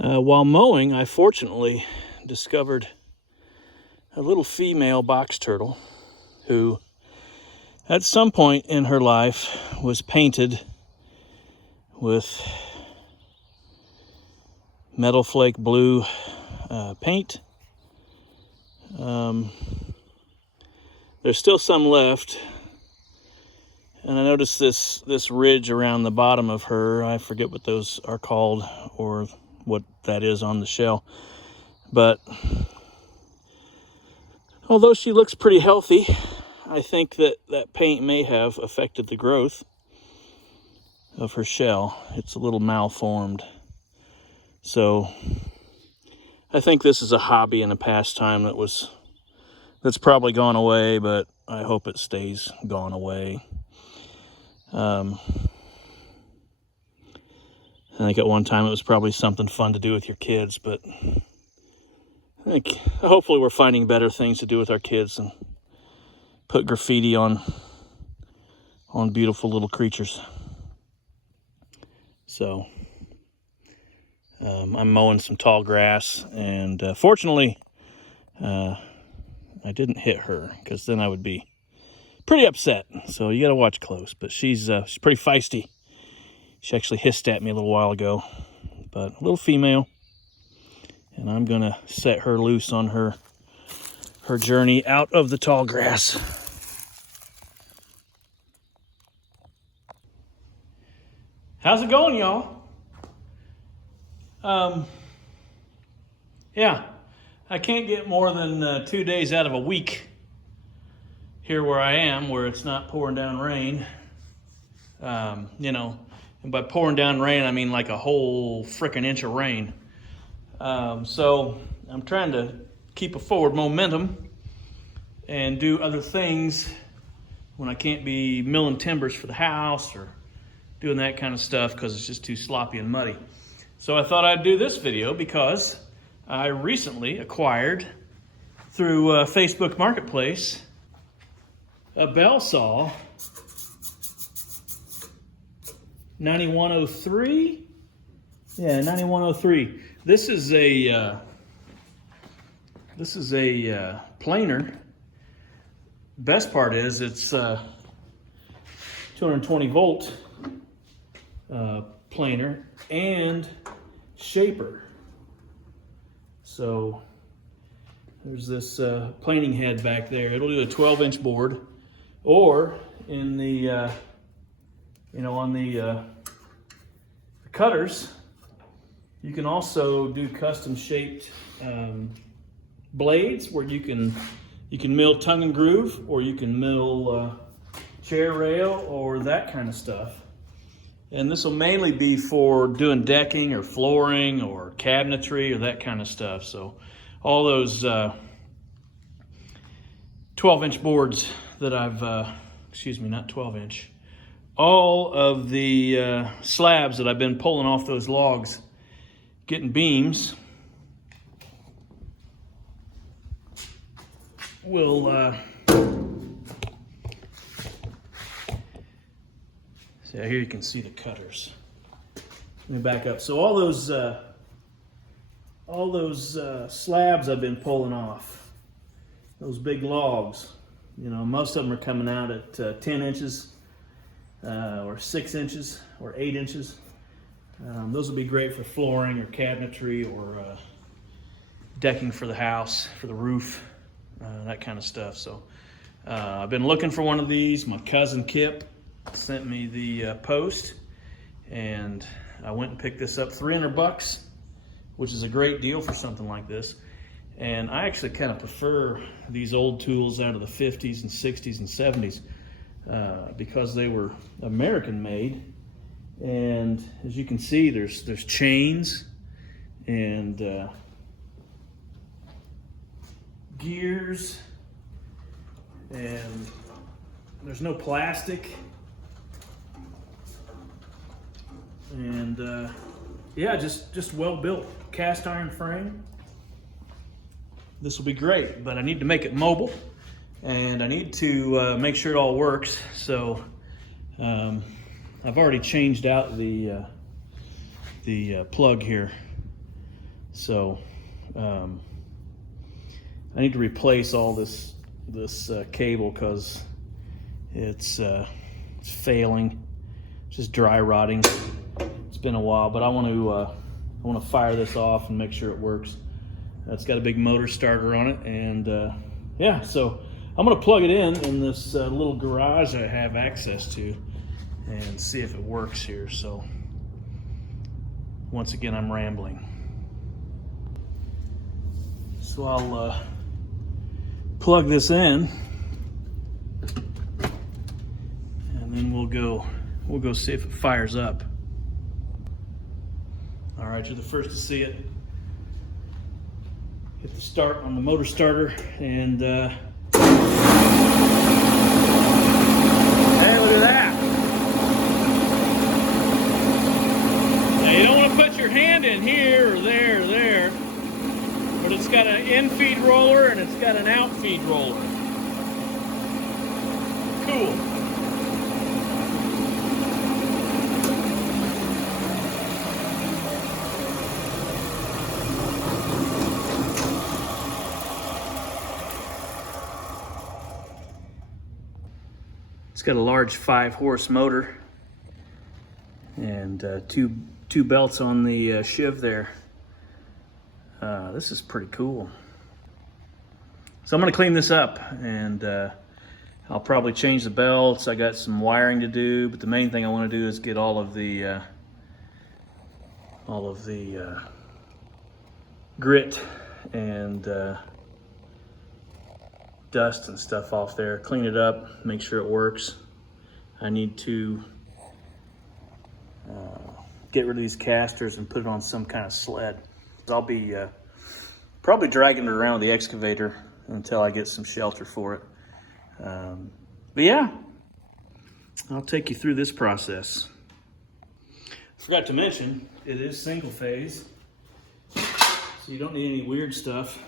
While mowing, I fortunately discovered a little female box turtle who, at some point in her life, was painted with metal flake blue paint. There's still some left, and I noticed this ridge around the bottom of her. I forget what those are called or what that is on the shell, but although she looks pretty healthy, I think that paint may have affected the growth of her shell. It's a little malformed. So I think this is a hobby and a pastime that's probably gone away, but I hope it stays gone away. I think at one time it was probably something fun to do with your kids, but I think hopefully we're finding better things to do with our kids and put graffiti on beautiful little creatures. So I'm mowing some tall grass, and fortunately I didn't hit her, because then I would be pretty upset. So you got to watch close. But she's pretty feisty. She actually hissed at me a little while ago, but a little female, and I'm gonna set her loose on her journey out of the tall grass. How's it going, y'all? Yeah, I can't get more than 2 days out of a week here where I am, where it's not pouring down rain. And by pouring down rain, I mean like a whole frickin' inch of rain. So I'm trying to keep a forward momentum and do other things when I can't be milling timbers for the house or doing that kind of stuff, because it's just too sloppy and muddy. So I thought I'd do this video because I recently acquired, through Facebook Marketplace, a bell saw 9103. Yeah, 9103. This is a planer. Best part is it's 220 volt planer and shaper. So there's this planing head back there. It'll do a 12-inch board, or in the on the cutters, you can also do custom shaped blades where you can mill tongue and groove, or you can mill chair rail or that kind of stuff. And this will mainly be for doing decking or flooring or cabinetry or that kind of stuff. So all those 12-inch boards that I've, not 12-inch, all of the slabs that I've been pulling off those logs, getting beams, will so here you can see the cutters. Let me back up. So all those slabs I've been pulling off, those big logs, most of them are coming out at 10 inches or 6 inches or 8 inches. Those will be great for flooring or cabinetry or decking for the house, for the roof, that kind of stuff. So I've been looking for one of these. My cousin Kip sent me the post, and I went and picked this up. $300, which is a great deal for something like this. And I actually kind of prefer these old tools out of the 50s and 60s and 70s because they were American made. And as you can see, there's chains and gears, and there's no plastic. And yeah, just well built cast iron frame. This will be great, but I need to make it mobile, and I need to make sure it all works. So I've already changed out the plug here So I need to replace all this cable because it's failing, just dry rotting. It's been a while, but I want to fire this off and make sure it works. It's got a big motor starter on it, and yeah, so I'm going to plug it in this little garage I have access to and see if it works here. So once again, I'm rambling. So I'll plug this in, and then we'll go see if it fires up. All right, you're the first to see it. Hit the start on the motor starter, and hey, look at that. Now you don't want to put your hand in here or there or there, but it's got an in-feed roller and it's got an out-feed roller. Cool. It's got a large 5-horse motor and two belts on the shiv there. This is pretty cool. So I'm going to clean this up, and I'll probably change the belts. I got some wiring to do, but the main thing I want to do is get all of the grit and dust and stuff off there. Clean it up, make sure it works. I need to get rid of these casters and put it on some kind of sled. I'll be probably dragging it around with the excavator until I get some shelter for it. But yeah, I'll take you through this process. Forgot to mention, it is single phase, so you don't need any weird stuff.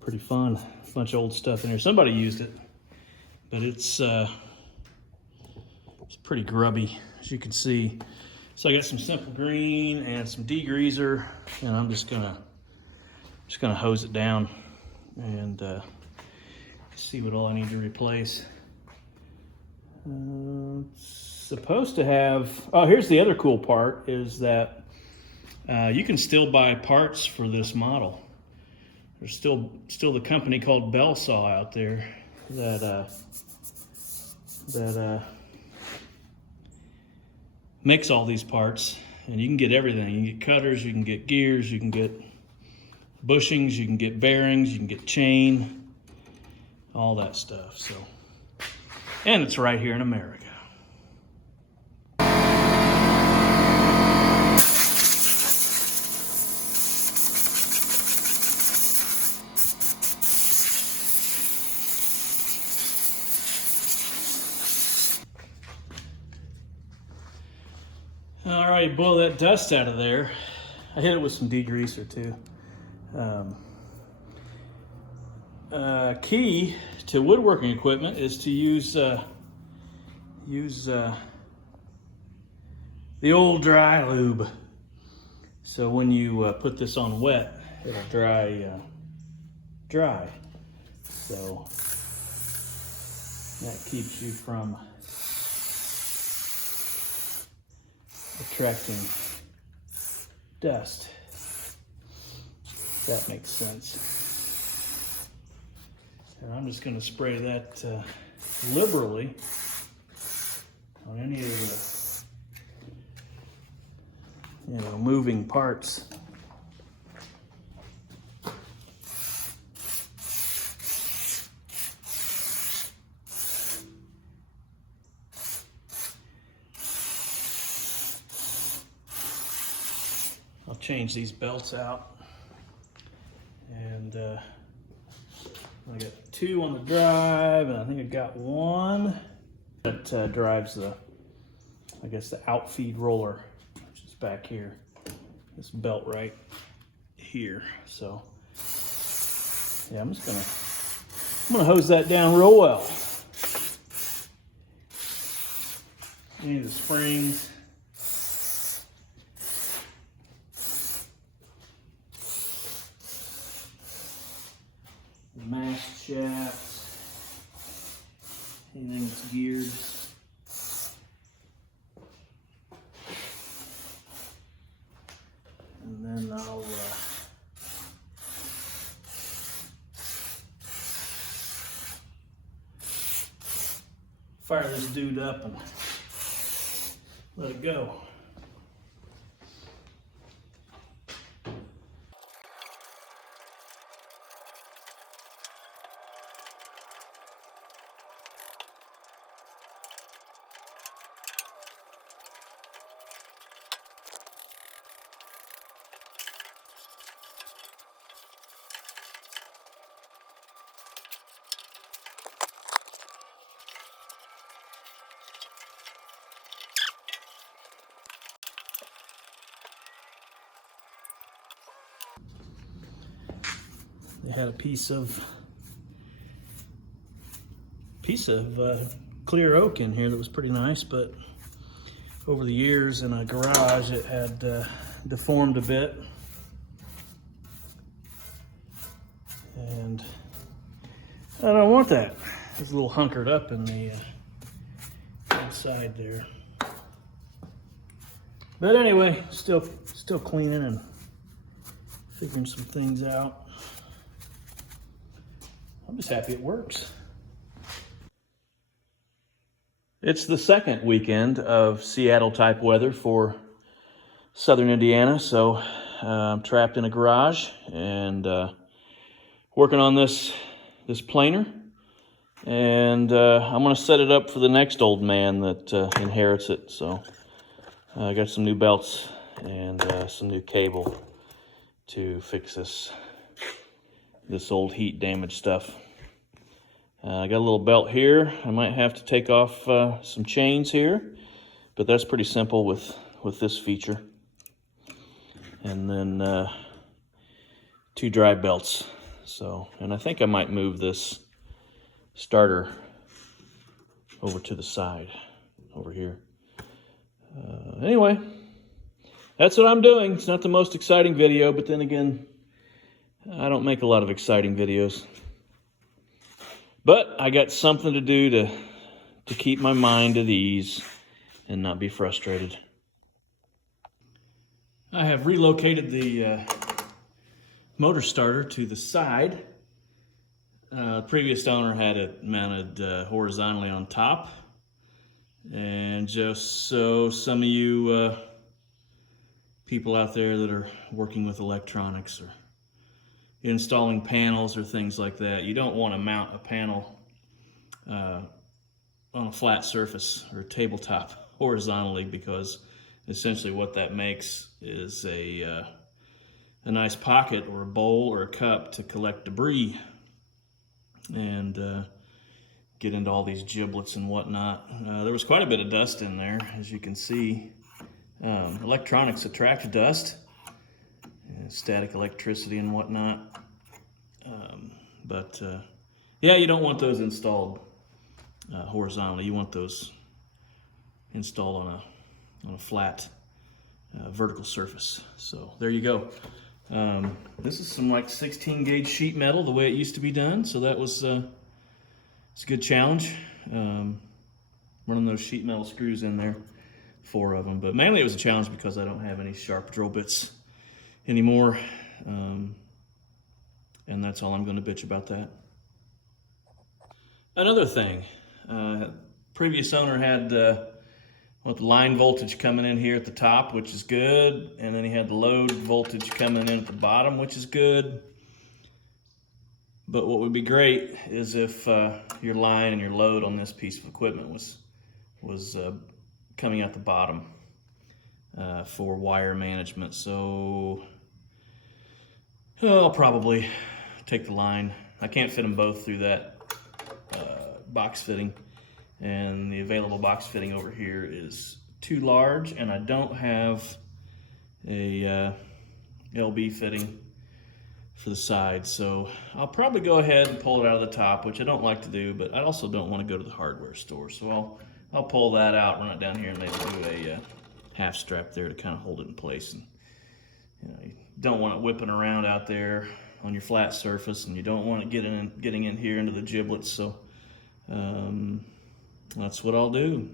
Pretty fun, a bunch of old stuff in here. Somebody used it, but it's pretty grubby, as you can see. So I got some simple green and some degreaser, and I'm just gonna hose it down and see what all I need to replace. It's supposed to have, oh, here's the other cool part, is that you can still buy parts for this model. There's still the company called Bell Saw out there that makes all these parts, and you can get everything. You can get cutters, you can get gears, you can get bushings, you can get bearings, you can get chain, all that stuff. So, and it's right here in America. All right, blow that dust out of there. I hit it with some degreaser too. Key to woodworking equipment is to use the old dry lube. So when you put this on wet, it'll dry. So that keeps you from attracting dust. If that makes sense. And I'm just going to spray that liberally on any of the moving parts. I'll change these belts out, and I got 2 on the drive, and I think I got 1 that drives the outfeed roller, which is back here, this belt right here. So yeah, I'm just gonna I'm gonna hose that down real well. Need the springs. The mast shafts. Anything that's geared. And then I'll fire this dude up and let it go. They had a piece of clear oak in here that was pretty nice, but over the years in a garage it had deformed a bit, and I don't want that. It's a little hunkered up in the inside there. But anyway, still cleaning and figuring some things out. I'm just happy it works. It's the second weekend of Seattle type weather for southern Indiana, so I'm trapped in a garage and working on this planer, and I'm gonna set it up for the next old man that inherits it. So I got some new belts and some new cable to fix this old heat damaged stuff. I got a little belt here. I might have to take off some chains here, but that's pretty simple with this feature. And then 2 drive belts. So, and I think I might move this starter over to the side over here. Anyway, that's what I'm doing. It's not the most exciting video, but then again, I don't make a lot of exciting videos. But I got something to do to keep my mind at ease and not be frustrated. I have relocated the motor starter to the side. The previous owner had it mounted horizontally on top. And just so some of you people out there that are working with electronics or installing panels or things like that, you don't want to mount a panel on a flat surface or tabletop horizontally, because essentially what that makes is a nice pocket or a bowl or a cup to collect debris and get into all these giblets and whatnot. There was quite a bit of dust in there, as you can see. Electronics attract dust, static electricity and whatnot. Yeah, you don't want those installed horizontally. You want those installed on a flat vertical surface. So there you go. This is some like 16 gauge sheet metal, the way it used to be done. So that was it's a good challenge. Running those sheet metal screws in there, 4 of them. But mainly it was a challenge because I don't have any sharp drill bits anymore. And that's all I'm going to bitch about that. Another thing, previous owner had the line voltage coming in here at the top, which is good, and then he had the load voltage coming in at the bottom, which is good. But what would be great is if your line and your load on this piece of equipment was coming out the bottom for wire management. So I'll probably take the line. I can't fit them both through that box fitting, and the available box fitting over here is too large, and I don't have a LB fitting for the sides. So I'll probably go ahead and pull it out of the top, which I don't like to do, but I also don't want to go to the hardware store. So I'll pull that out, run it down here, and maybe do a half strap there to kind of hold it in place. And you don't want it whipping around out there on your flat surface, and you don't want it getting in here into the giblets. So that's what I'll do,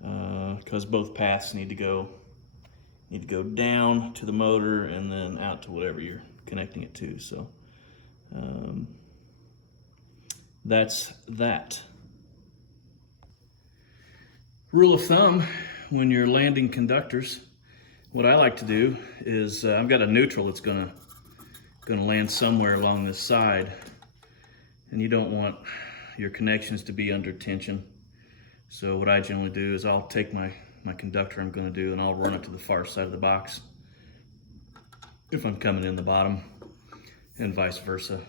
because both paths need to go down to the motor and then out to whatever you're connecting it to. So that's that. Rule of thumb when you're landing conductors, what I like to do is I've got a neutral that's gonna land somewhere along this side, and you don't want your connections to be under tension. So what I generally do is I'll take my conductor I'm going to do, and I'll run it to the far side of the box if I'm coming in the bottom, and vice versa,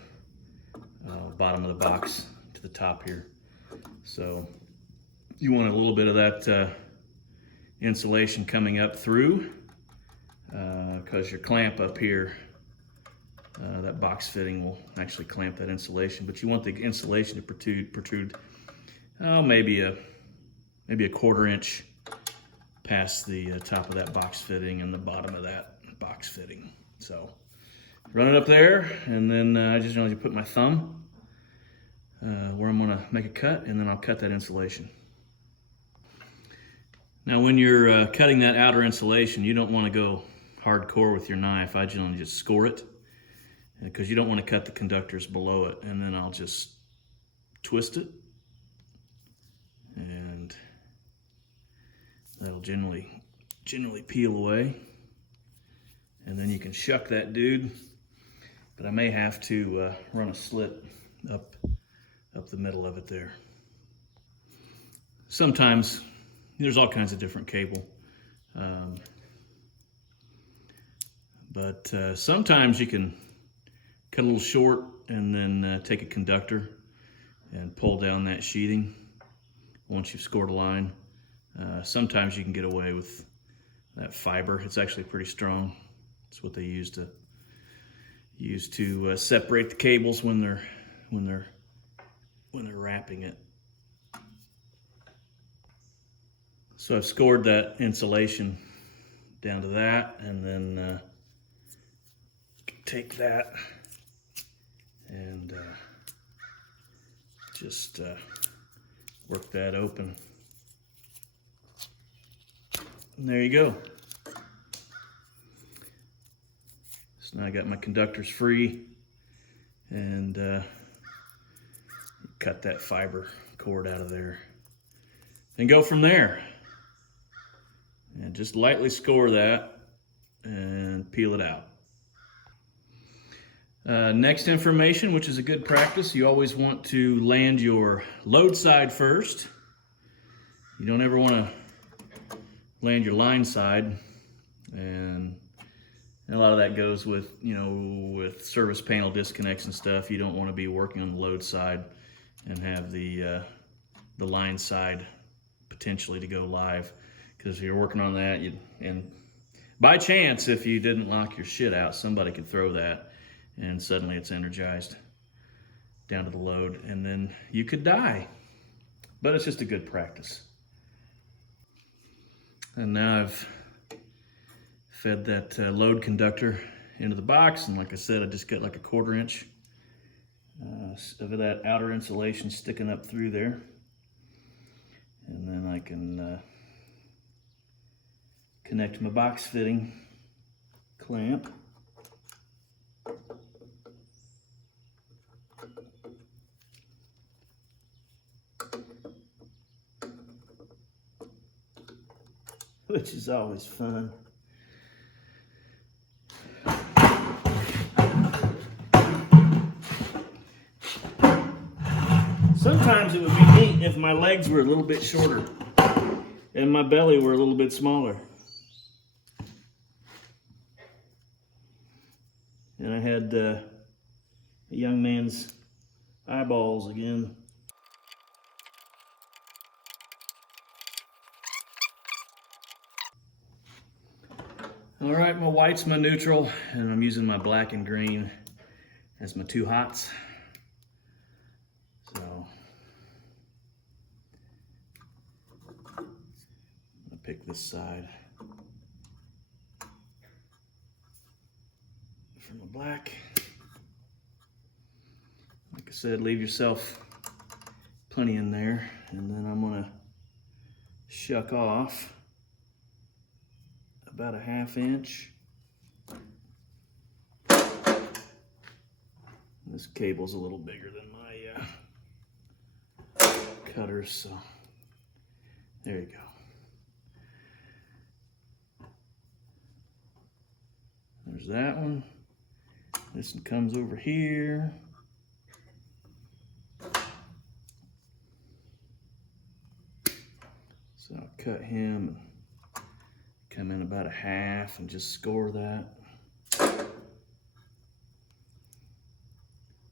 bottom of the box to the top here. So you want a little bit of that insulation coming up through, because your clamp up here, that box fitting will actually clamp that insulation, but you want the insulation to protrude maybe a 1/4 inch past the top of that box fitting and the bottom of that box fitting. So run it up there, and then I just generally put my thumb where I'm gonna make a cut, and then I'll cut that insulation. Now when you're cutting that outer insulation, you don't want to go hardcore with your knife. I generally just score it, because you don't want to cut the conductors below it, and then I'll just twist it, and that'll generally peel away, and then you can shuck that dude. But I may have to run a slit up the middle of it there. Sometimes there's all kinds of different cable, but sometimes you can cut a little short and then take a conductor and pull down that sheeting once you've scored a line. Sometimes you can get away with that fiber. It's actually pretty strong. It's what they use to separate the cables when they're wrapping it. So I've scored that insulation down to that, and then take that and just work that open. And there you go. So now I got my conductors free, and cut that fiber cord out of there. And go from there. And just lightly score that and peel it out. Next information, which is a good practice, you always want to land your load side first. You don't ever want to land your line side, and a lot of that goes with, with service panel disconnects and stuff. You don't want to be working on the load side and have the line side potentially to go live, because if you're working on that, and by chance, if you didn't lock your shit out, somebody could throw that, and suddenly it's energized down to the load, and then you could die. But it's just a good practice. And now I've fed that load conductor into the box, and like I said, I just got like a 1/4 inch of that outer insulation sticking up through there, and then I can connect my box fitting clamp. Which is always fun. Sometimes it would be neat if my legs were a little bit shorter and my belly were a little bit smaller. And I had a young man's eyeballs again. All right, my white's my neutral, and I'm using my black and green as my two hots. So I'm gonna pick this side for my black. Like I said, leave yourself plenty in there, and then I'm gonna shuck off about a 1/2 inch. This cable's a little bigger than my cutters, so there you go. There's that one. This one comes over here. So I'll cut him and come in about a 1/2 and just score that.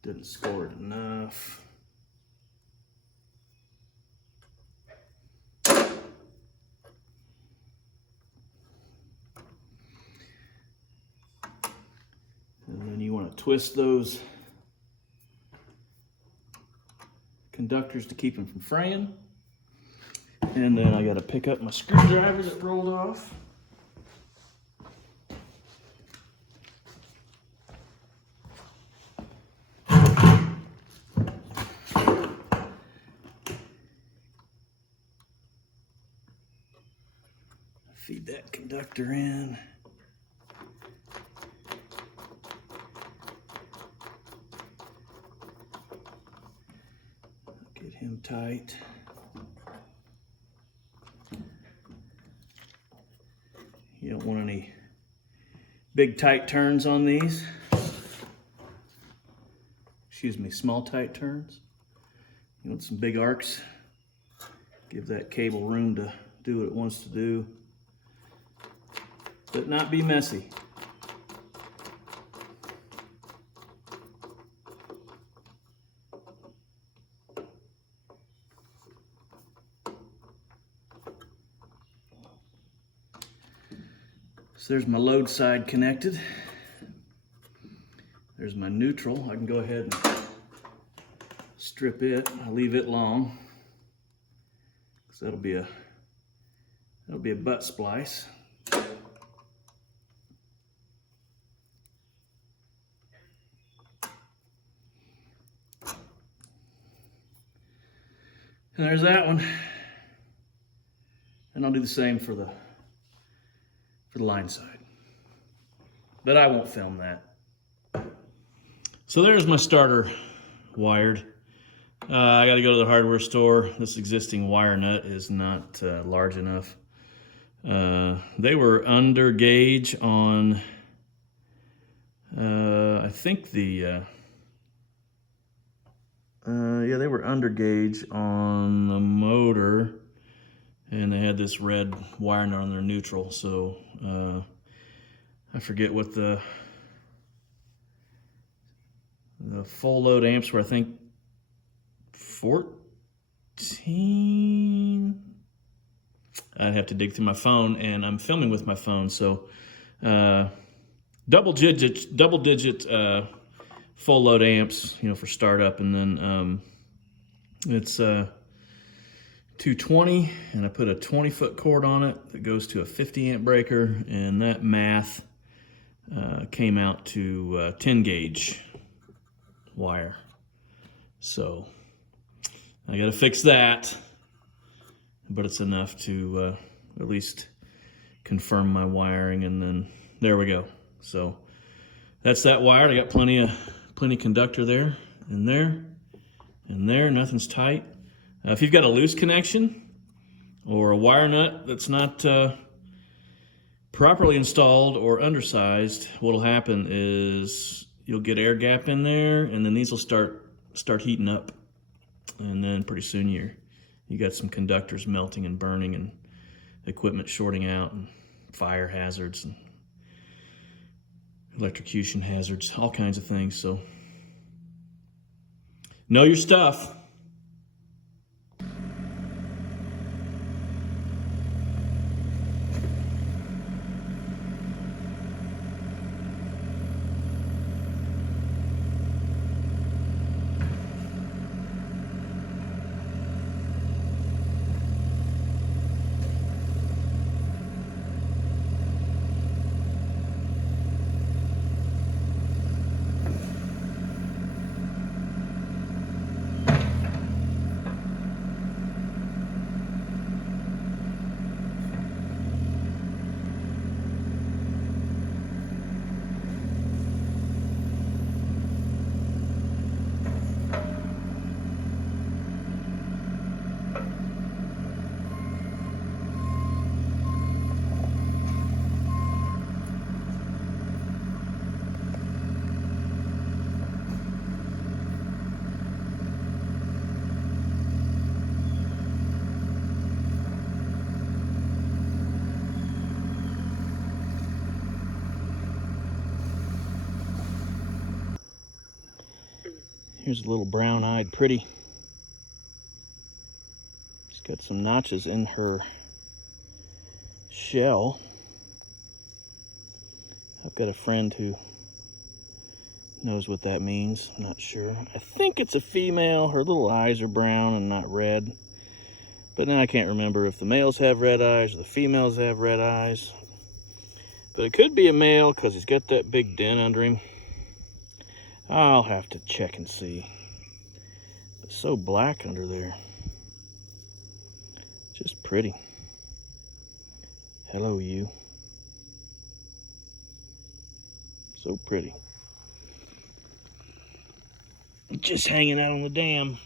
Didn't score it enough. And then you want to twist those conductors to keep them from fraying. And then I got to pick up my screwdriver that rolled off. Feed that conductor in. Get him tight. You don't want any big tight turns on these. Excuse me, small tight turns. You want some big arcs. Give that cable room to do what it wants to do, but not be messy. So there's my load side connected. There's my neutral. I can go ahead and strip it. I'll leave it long, because that'll be a butt splice. And there's that one. And I'll do the same for the line side. But I won't film that. So there's my starter wired. I got to go to the hardware store. This existing wire nut is not large enough. They were under gauge on, I think the, yeah, they were under gauge on the motor, and they had this red wire nut on their neutral. So I forget what the full load amps were. I think 14. I'd have to dig through my phone, and I'm filming with my phone, so double digit full load amps, you know, for startup, and then it's 220, and I put a 20-foot cord on it that goes to a 50 amp breaker, and that math came out to 10 gauge wire. So I got to fix that, but it's enough to at least confirm my wiring, and then there we go. So that's that wire. I got plenty conductor there, and there, and there. Nothing's tight. If you've got a loose connection or a wire nut that's not properly installed or undersized, what'll happen is you'll get air gap in there, and then these will start heating up, and then pretty soon you got some conductors melting and burning, and equipment shorting out, and fire hazards and electrocution hazards, all kinds of things. So know your stuff. Here's a little brown-eyed pretty. She's got some notches in her shell. I've got a friend who knows what that means. I'm not sure. I think it's a female. Her little eyes are brown and not red. But now I can't remember if the males have red eyes or the females have red eyes. But it could be a male because he's got that big dent under him. I'll have to check and see. It's so black under there. Just pretty. Hello, you. So pretty. Just hanging out on the dam.